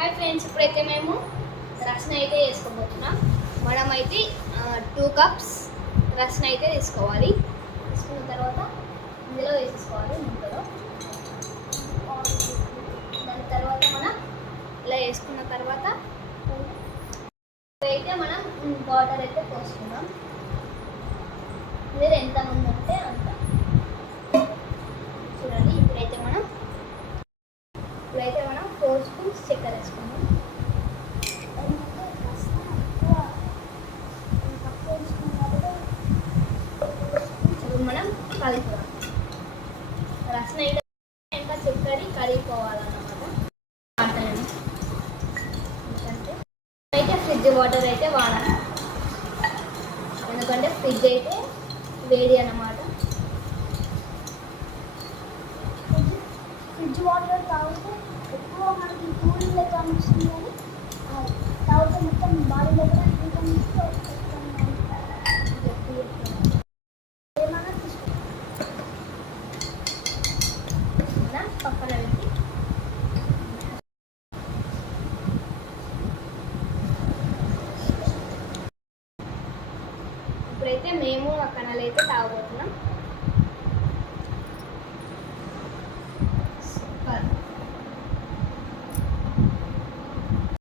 Hi friends, ఇప్పుడైతే మేము రసన అయితే వేసుకోబోతున్నాం. మనమైతే 2 కప్స్ రసన అయితే తీసుకోవాలి. తీసుకున్న తర్వాత ఇందులో వేసేసుకోవాలి ముందులో. దాని తర్వాత మనం ఇలా వేసుకున్న తర్వాత అయితే మనం వాటర్ అయితే పోసుకుందాం. మీరు ఎంత మంది ఉంటే అంత చూడండి. ఇప్పుడైతే మనం 4 స్పూన్స్ చక్కెర వేసుకుందాం. మనం కలుపుదాం. రసన అయితే ఇంకా చక్కెర కరిగిపోవాలన్నమాట. ఎందుకంటే అయితే ఫ్రిడ్జ్ వాటర్ అయితే వాడాలి, ఎందుకంటే ఫ్రిడ్జ్ అయితే వేడి అన్నమాట. ఫ్రిడ్జ్ వాటర్ తాగితే ఎక్కువ మనకి కూలింగ్ లెక్క అనిపిస్తుంది, కానీ తాగితే మొత్తం బాడీలో కూడా హీట్ అనిపిస్తే ఏమన్నా తీసుకుందాం పక్కన పెట్టి. ఇప్పుడైతే మేము ఆ కణాలు అయితే తాగబోతున్నాం.